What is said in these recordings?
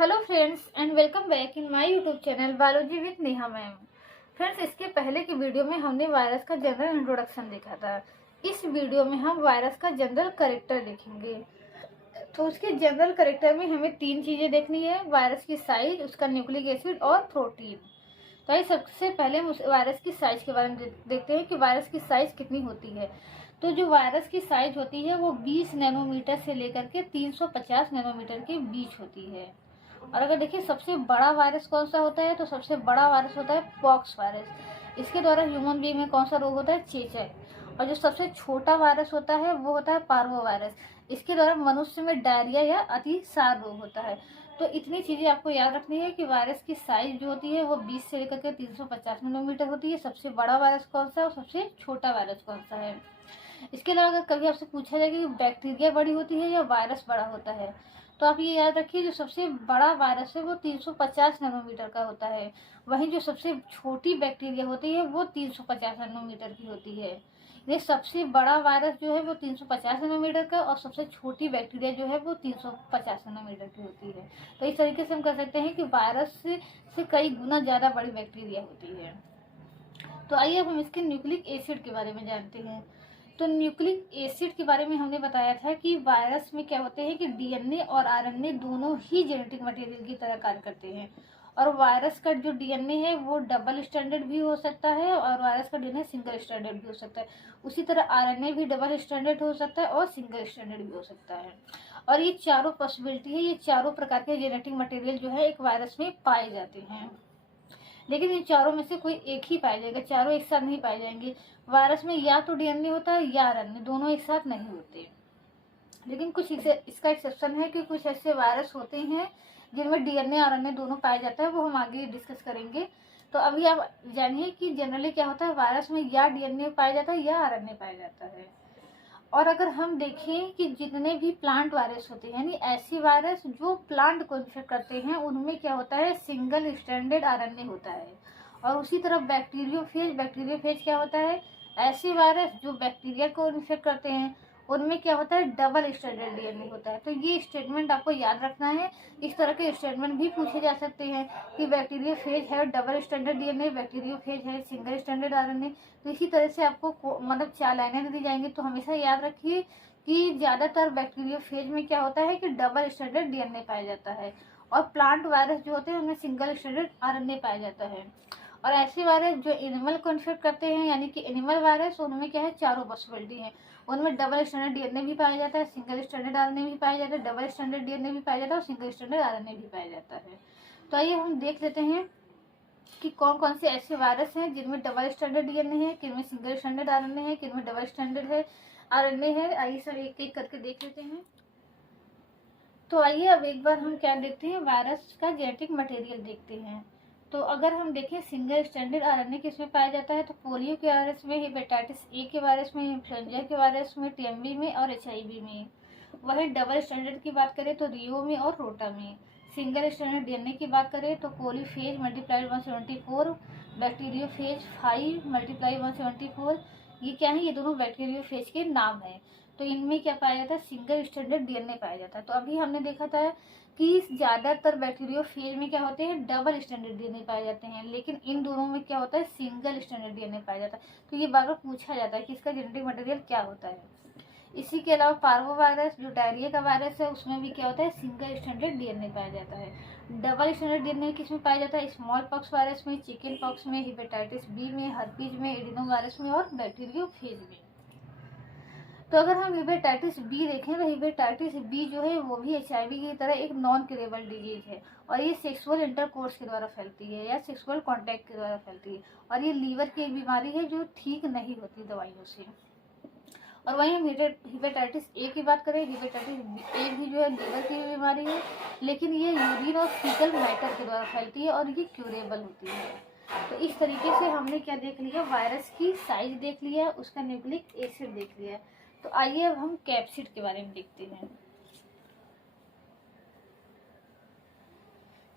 Hello friends and welcome back in my YouTube channel biology with Neha ma'am. Friends, इसके पहले की video में हमने वायरस का जनरल इंट्रोडक्शन देखा था। इस वीडियो में हम वायरस का जनरल कैरेक्टर देखेंगे। तो उसके जनरल कैरेक्टर में हमें तीन चीजें देखनी है: वायरस की साइज, उसका न्यूक्लिक एसिड और प्रोटीन। तो आइए सबसे पहले हम उस वायरस की साइज के बारे में देखते हैं कि वायरस की साइज कितनी होती है। तो जो वायरस की साइज होती है वो 20 नैनोमीटर से लेकर के 350 नैनोमीटर के बीच होती है। और अगर देखिए सबसे बड़ा वायरस कौन सा होता है, तो सबसे बड़ा वायरस होता है पॉक्स वायरस। इसके द्वारा ह्यूमन बीइंग में कौन सा रोग होता है? चेचक। और जो सबसे छोटा वायरस होता है वो होता है पार्वो वायरस। इसके द्वारा मनुष्य में डायरिया या अतिसार रोग होता है। तो इतनी चीजें आपको याद रखनी है कि वायरस की साइज जो होती है वो 20 से लेकर के 350 नैनोमीटर होती है। सबसे बड़ा वायरस कौन सा है और सबसे छोटा वायरस कौन सा है। इसके अलावा अगर कभी आपसे पूछा जाए कि बैक्टीरिया बड़ी होती है या वायरस बड़ा होता है, तो आप ये याद रखिए जो सबसे बड़ा वायरस है वो 350 नैनोमीटर का होता है। वहीं जो सबसे छोटी बैक्टीरिया होती है वो 350 नैनोमीटर की होती है। ये सबसे बड़ा वायरस जो है वो 350 नैनोमीटर का और सबसे छोटी बैक्टीरिया जो है वो 350 नैनोमीटर की होती है। तो इस तरीके से हम कह सकते हैं कि वायरस से कई गुना ज़्यादा बड़ी बैक्टीरिया होती है। तो आइए अब हम इसके न्यूक्लिक एसिड के बारे में जानते हैं। तो न्यूक्लिक एसिड के बारे में हमने बताया था कि वायरस में क्या होते हैं कि डीएनए और आरएनए दोनों ही जेनेटिक मटेरियल की तरह कार्य करते हैं। और वायरस का जो डीएनए है वो डबल स्टैंडर्ड भी हो सकता है और वायरस का डीएनए सिंगल स्टैंडर्ड भी हो सकता है। उसी तरह आरएनए भी डबल स्टैंडर्ड हो सकता है और सिंगल स्टैंडर्ड भी हो सकता है। और ये चारों पॉसिबिलिटी है, ये चारों प्रकार के जेनेटिक मटेरियल जो है एक वायरस में पाए जाते हैं। लेकिन इन चारों में से कोई एक ही पाया जाएगा, चारों एक साथ नहीं पाए जाएंगे। वायरस में या तो डीएनए होता है या आरएनए, दोनों एक साथ नहीं होते। लेकिन कुछ इसका एक्सेप्शन है कि कुछ ऐसे वायरस होते हैं जिनमें डीएनए आरएनए दोनों पाया जाता है, वो हम आगे डिस्कस करेंगे। तो अभी आप जानिए कि जनरली क्या होता है, वायरस में या डीएनए पाया जाता है या आरएनए पाया जाता है। और अगर हम देखें कि जितने भी प्लांट वायरस होते हैं, यानी ऐसी वायरस जो प्लांट को इन्फेक्ट करते हैं, उनमें क्या होता है, सिंगल स्टैंडर्ड आरएनए होता है। और उसी तरह बैक्टीरियोफेज क्या होता है, ऐसे वायरस जो बैक्टीरिया को इन्फेक्ट करते हैं, उनमें क्या होता है, डबल स्टैंडर्ड डीएनए होता है। तो ये स्टेटमेंट आपको याद रखना है। इस तरह के स्टेटमेंट भी पूछे जा सकते हैं कि बैक्टीरियोफेज है डबल स्टैंडर्ड डीएनए, बैक्टीरियोफेज है सिंगल स्टैंडर्ड आरएनए। तो इसी तरह से आपको मतलब 4 लाइनें दी जाएंगी। तो हमेशा याद रखिए कि ज्यादातर बैक्टीरियोफेज में क्या होता है कि डबल स्टैंडर्ड डीएनए पाया जाता है और प्लांट वायरस जो होते हैं उनमें सिंगल स्टैंडर्ड आरएनए पाया जाता है। और ऐसे वायरस जो एनिमल को इन्फेक्ट करते हैं, यानी कि एनिमल वायरस, उनमें क्या है, चारों पॉसिबिलिटी है। उनमें डबल स्टैंडर्ड डीएनए भी पाया जाता है, सिंगल स्टैंडर्ड आरएनए भी पाया जाता है, डबल स्टैंडर्ड डीएनए भी पाया जाता है और सिंगल स्टैंडर्ड आरएनए भी पाया जाता है। तो आइए हम देख लेते हैं कि कौन कौन से ऐसे वायरस हैं जिनमें डबल स्टैंडर्ड डीएनए है, किनमें सिंगल स्टैंडर्ड आरएनए है, किनमें डबल स्टैंडर्ड है आरएनए है। आइए सब एक एक करके देख लेते हैं। तो आइए अब एक बार हम क्या देखते हैं, वायरस का जेनेटिक मटेरियल देखते हैं। तो अगर हम देखें सिंगल स्टैंडर्ड आरएनए किसमें पाया जाता है, तो पोलियो के वायरस में, हेपेटाइटिस ए के वायरस में, इन्फ्लुएंजा के वायरस में, टीएमवी में और एचआईवी में। वही डबल स्टैंडर्ड की बात करें तो रियो में और रोटा में। सिंगल स्टैंडर्ड डीएनए की बात करें तो कोलीफेज मल्टीप्लाई 174, बैक्टीरियोफेज 5 मल्टीप्लाई 174। ये क्या है, ये दोनों बैक्टीरियोफेज के नाम है। तो इनमें क्या पाया जाता है, सिंगल स्टैंडर्ड डीएनए पाया जाता है। तो अभी हमने देखा था कि ज्यादातर बैक्टीरियोफेज में क्या होते हैं, डबल स्टैंडर्ड डीएनए पाए जाते हैं, लेकिन इन दोनों में क्या होता है, सिंगल स्टैंडर्ड डीएनए पाया जाता है। तो ये बार बार पूछा जाता है कि इसका जेनेटिक मटेरियल क्या होता है। इसी के अलावा पार्वो वायरस जो डायरिया का वायरस है, उसमें भी क्या होता है, सिंगल स्टैंडर्ड डीएनए पाया जाता है। डबल स्टैंडर्ड डीएनए किसमें पाया जाता है, स्मॉल पॉक्स वायरस में, चिकन पॉक्स में, हेपेटाइटिस बी में, हर्पीज में, एडिनो वायरस में और बैक्टीरियोफेज में। तो अगर हम हेपेटाइटिस बी देखें तो हेपेटाइटिस बी जो है वो भी एचआईवी की तरह एक नॉन क्यूरेबल डिजीज है और ये सेक्सुअल इंटरकोर्स के द्वारा फैलती है या सेक्सुअल कांटेक्ट के द्वारा फैलती है। और ये लीवर की एक बीमारी है जो ठीक नहीं होती दवाइयों से। और वहीं हम हेपेटाइटिस ए की बात करें, हेपेटाइटिस ए भी जो है लीवर की बीमारी है, लेकिन ये यूरिन और फीकल मैटर के द्वारा फैलती है और ये क्यूरेबल होती है। तो इस तरीके से हमने क्या देख लिया, वायरस की साइज देख लिया, उसका न्यूक्लिक एसिड देख लिया। तो आइए अब हम कैप्सिड के बारे में देखते हैं।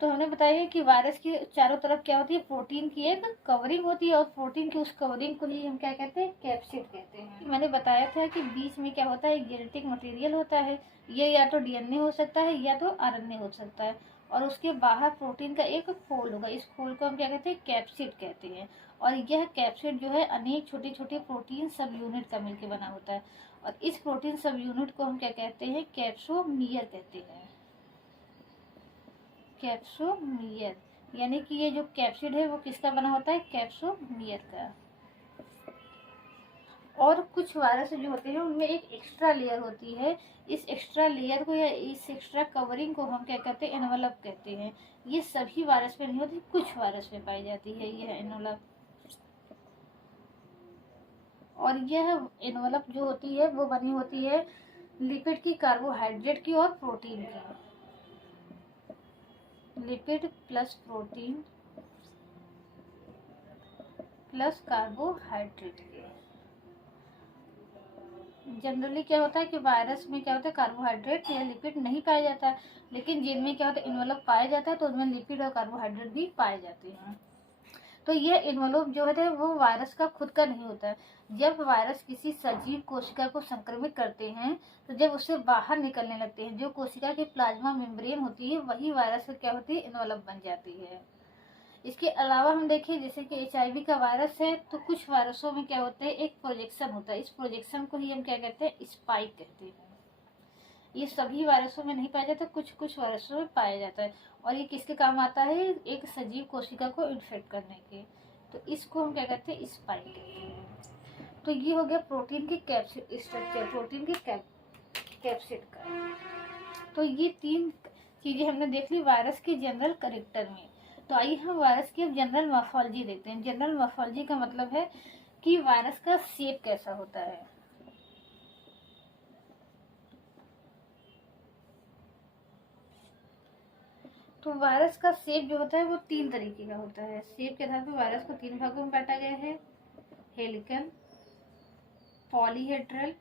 तो हमने बताया कि वायरस के चारों तरफ क्या होती है, प्रोटीन की एक कवरिंग होती है, और प्रोटीन की उस कवरिंग को ही हम क्या कहते हैं, कैप्सिड कहते हैं। मैंने बताया था कि बीच में क्या होता है, एक जेनेटिक मटेरियल होता है, ये या तो डीएनए हो सकता है या तो आरएनए हो सकता है, और उसके बाहर प्रोटीन का एक फोल्ड होगा, इस फोल्ड को हम क्या कहते हैं, कैप्सिड कहते हैं। और यह कैप्सिड जो है अनेक छोटे छोटे प्रोटीन सब यूनिट का मिलकर बना होता है, और इस प्रोटीन सब यूनिट को हम क्या कहते हैं, कैप्सोमियर कहते हैं। कैप्सोमियर, यानी कि ये जो कैप्सिड है वो किसका बना होता है, कैप्सोमियर का। और कुछ वायरस जो होते हैं उनमें एक एक्स्ट्रा लेयर होती है, इस एक्स्ट्रा लेयर को या इस एक्स्ट्रा कवरिंग को हम क्या कहते हैं, एनवलप कहते हैं। ये सभी वायरस में नहीं होती, कुछ वायरस में पाई जाती है यह एनवलप। और यह एनवलप जो होती है वो बनी होती है लिपिड की, कार्बोहाइड्रेट की और प्रोटीन की। Lipid plus protein plus carbohydrate के। जनरली क्या होता है कि वायरस में क्या होता है, कार्बोहाइड्रेट या लिपिड नहीं पाया जाता है, लेकिन जिनमें क्या होता है, इन्वलप पाया जाता है तो उनमें लिपिड और कार्बोहाइड्रेट भी पाए जाते हैं। तो यह इन्वलप जो है वो वायरस का खुद का नहीं होता है। जब वायरस किसी सजीव कोशिका को संक्रमित करते हैं तो जब उससे बाहर निकलने लगते हैं, जो कोशिका की प्लाज्मा मेम्ब्रेन होती है वही वायरस क्या होती है, इन्वलप बन जाती है। इसके अलावा हम देखें जैसे कि HIV का वायरस है, तो कुछ वायरसों में क्या होता है, एक प्रोजेक्शन होता है, इस प्रोजेक्शन को ही हम क्या कहते हैं, स्पाइक कहते हैं। ये सभी वायरसों में नहीं पाया जाता, कुछ कुछ वायरसों में पाया जाता है, और ये किसके काम आता है, एक सजीव कोशिका को इन्फेक्ट करने के। तो इसको हम क्या कहते हैं, स्पाइक कहते हैं। तो ये हो गया प्रोटीन की कैप्सिड स्ट्रक्चर, प्रोटीन की कैप्सिड का। तो ये तीन चीजें हमने देख ली वायरस के जनरल कैरेक्टर में। तो आइए हम वायरस की अब जनरल मॉर्फोलॉजी देखते हैं। जनरल मॉर्फोलॉजी का मतलब है कि वायरस का शेप कैसा होता है। तो वायरस का शेप जो होता है वो तीन तरीके का होता है। शेप के आधार पर वायरस को तीन भागों में बांटा गया है, हेलिकल, पॉलीहेड्रल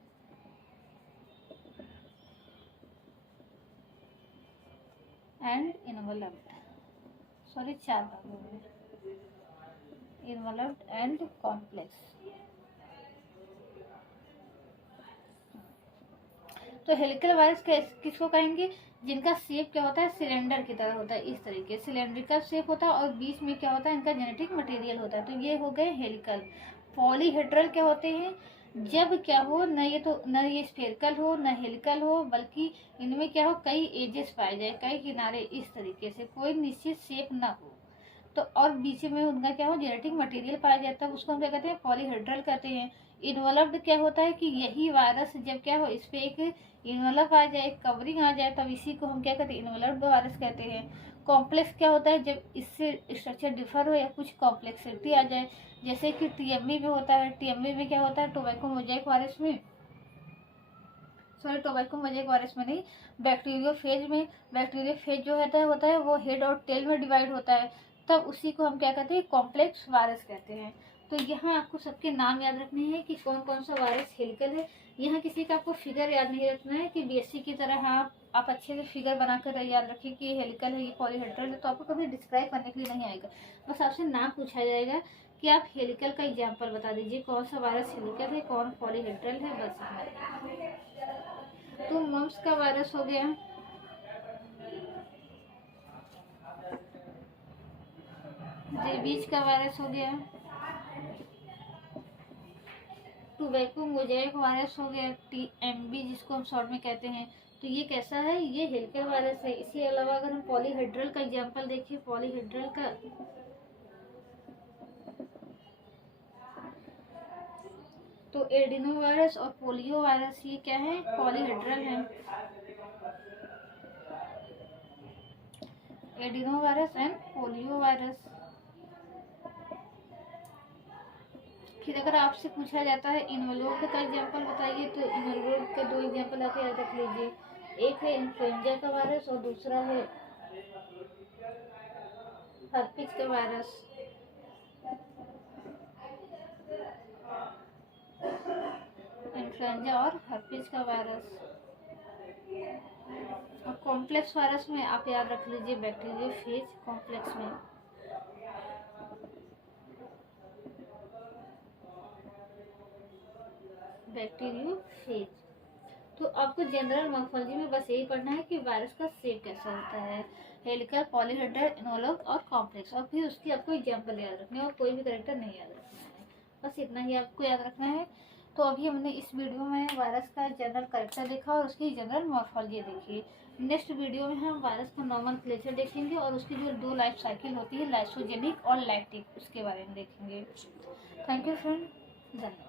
एंड इन्वलप्ड। सॉरी, चार भागों में, इन्वलप्ड एंड कॉम्प्लेक्स। तो हेलिकल वायरस किसको कहेंगे, जिनका शेप क्या होता है, सिलेंडर की तरह होता है, इस तरीके सिलेंड्रिकल शेप होता है, और बीच में क्या होता है, इनका जेनेटिक मटेरियल होता है। तो ये हो गए हेलिकल। पॉलीहेड्रल क्या होते हैं, जब क्या हो न ये स्फेरिकल हो न हेलिकल हो, बल्कि इनमें क्या हो, कई एजेस पाए जाए, कई किनारे, इस तरीके से कोई निश्चित शेप ना हो। तो और बीच में उनका क्या हो, जेनेटिक मटेरियल पाया जाता है, उसको हम क्या कहते हैं, पॉलीहेड्रल कहते हैं। इन्वॉल्व्ड क्या होता है कि यही वायरस जब क्या हो, इस पे एक इन्वॉल्व आ जाए, कवरिंग आ जाए, तब इसी को हम क्या कहते हैं, इन्वॉल्व्ड वायरस कहते हैं। कॉम्प्लेक्स क्या होता है, जब इससे स्ट्रक्चर डिफर हो या कुछ कॉम्प्लेक्सिटी आ जाए, जैसे कि टीएमवी में होता है। टीएमवी में क्या होता है, टोबैको मोजाइक वायरस में, सॉरी टोबैको मोजाइक वायरस में नहीं, बैक्टीरियोफेज में। बैक्टीरियोफेज जो होता है वो हेड और टेल में डिवाइड होता है, तब उसी को हम क्या कहते हैं, कॉम्प्लेक्स वायरस कहते हैं। तो यहाँ आपको सबके नाम याद रखने हैं कि कौन कौन सा वायरस हेलिकल है। यहाँ किसी का आपको फिगर याद नहीं रखना है कि बीएससी की तरह हाँ आप अच्छे से फिगर बनाकर याद रखिए कि ये हेलिकल है, ये पॉलीहेड्रल है, तो आपको कभी डिस्क्राइब करने के लिए नहीं आएगा। बस आपसे नाम पूछा जाएगा कि आप हेलिकल का एग्जाम्पल बता दीजिए, कौन सा वायरस हेलिकल है, कौन पॉलीहेड्रल है, बस इतना। तो मम्स का वायरस हो गया, रेबीज का वायरस हो गया, टोबैको मोजाइक वायरस हो गया, टीएमवी जिसको हम शॉर्ट में कहते हैं। तो ये कैसा है, ये हेलिकल वायरस है। इसके अलावा अगर हम पॉलीहेड्रल का एग्जांपल देखिए, पॉलीहेड्रल का तो एडिनो वायरस और पोलियो वायरस, ये क्या है, पॉलीहेड्रल है। Adeno virus and polio virus. फिर अगर आपसे पूछा जाता है इन्वॉल्व्ड का एग्जांपल बताइए, तो इन्वॉल्व्ड के दो एग्जांपल आप याद रख लीजिए, एक है इन्फ्लुएंजा का वायरस और दूसरा है हर्पिस का वायरस। इन्फ्लुएंजा और हर्पिस का वायरस। और कॉम्प्लेक्स वायरस में आप याद रख लीजिए बैक्टीरियोफेज, कॉम्प्लेक्स में बैक्टीरियोफेज। तो आपको जनरल मॉर्फोलॉजी में बस यही पढ़ना है कि वायरस का शेप कैसा होता है, हेलिकल, पॉलीहेड्रल, एनवलप और कॉम्प्लेक्स, और फिर उसकी आपको एग्जाम्पल याद रखने और कोई भी कैरेक्टर नहीं याद रखना है, बस इतना ही आपको याद रखना है। तो अभी हमने इस वीडियो में वायरस का जनरल कैरेक्टर देखा और उसकी जनरल मॉर्फोलॉजी देखी। नेक्स्ट वीडियो में हम वायरस का नॉमेनक्लेचर देखेंगे और उसकी जो 2 लाइफ साइकिल होती है, लाइसोजेनिक और लैक्टिक, उसके बारे में देखेंगे। थैंक यू फ्रेंड, धन्यवाद।